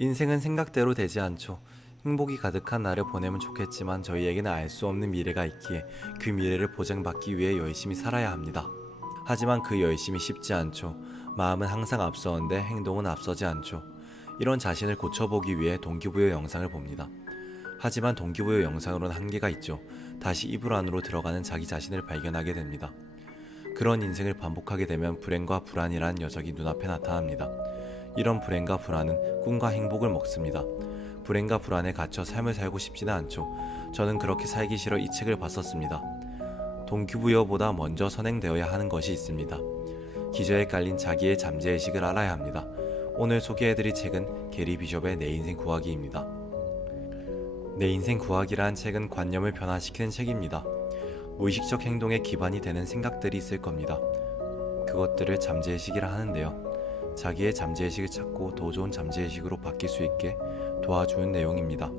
인생은 생각대로 되지 않죠. 행복이 가득한 날을 보내면 좋겠지만 저희에게는 알 수 없는 미래가 있기에 그 미래를 보장받기 위해 열심히 살아야 합니다. 하지만 그 열심이 쉽지 않죠. 마음은 항상 앞서는데 행동은 앞서지 않죠. 이런 자신을 고쳐보기 위해 동기부여 영상을 봅니다. 하지만 동기부여 영상으로는 한계가 있죠. 다시 이불 안으로 들어가는 자기 자신을 발견하게 됩니다. 그런 인생을 반복하게 되면 불행과 불안이란 녀석이 눈앞에 나타납니다. 이런 불행과 불안은 꿈과 행복을 먹습니다. 불행과 불안에 갇혀 삶을 살고 싶지는 않죠. 저는 그렇게 살기 싫어 이 책을 봤었습니다. 동기부여보다 먼저 선행되어야 하는 것이 있습니다. 기저에 깔린 자기의 잠재의식을 알아야 합니다. 오늘 소개해드릴 책은 게리 비숍의 내 인생 구하기입니다. 내 인생 구하기란 책은 관념을 변화시키는 책입니다. 무의식적 행동의 기반이 되는 생각들이 있을 겁니다. 그것들을 잠재의식이라 하는데요. 자기의 잠재의식을 찾고 더 좋은 잠재의식으로 바뀔 수 있게 도와주는 내용입니다.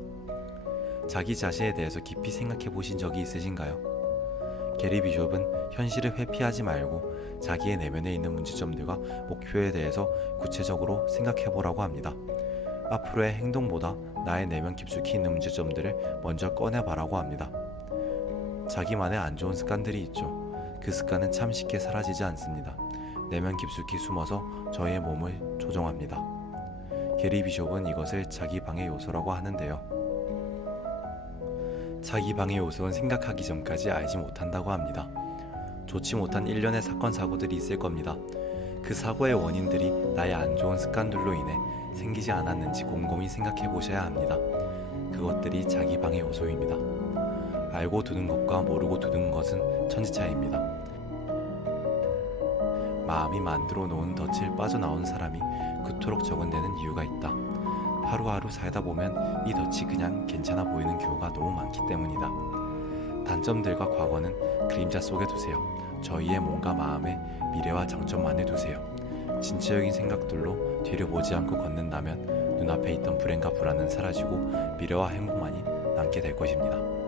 자기 자신에 대해서 깊이 생각해 보신 적이 있으신가요? 게리 비숍은 현실을 회피하지 말고 자기의 내면에 있는 문제점들과 목표에 대해서 구체적으로 생각해 보라고 합니다. 앞으로의 행동보다 나의 내면 깊숙이 있는 문제점들을 먼저 꺼내봐라고 합니다. 자기만의 안 좋은 습관들이 있죠. 그 습관은 참 쉽게 사라지지 않습니다. 내면 깊숙이 숨어서 저의 몸을 조종합니다. 게리 비숍은 이것을 자기 방해 요소라고 하는데요. 자기 방해 요소는 생각하기 전까지 알지 못한다고 합니다. 좋지 못한 일련의 사건 사고들이 있을 겁니다. 그 사고의 원인들이 나의 안 좋은 습관들로 인해 생기지 않았는지 곰곰이 생각해 보셔야 합니다. 그것들이 자기 방해 요소입니다. 알고 두는 것과 모르고 두는 것은 천지 차이입니다. 마음이 만들어 놓은 덫을 빠져나온 사람이 그토록 적은데는 이유가 있다. 하루하루 살다 보면 이 덫이 그냥 괜찮아 보이는 경우가 너무 많기 때문이다. 단점들과 과거는 그림자 속에 두세요. 저희의 몸과 마음에 미래와 장점만을 두세요. 진취적인 생각들로 뒤를 보지 않고 걷는다면 눈앞에 있던 불행과 불안은 사라지고 미래와 행복만이 남게 될 것입니다.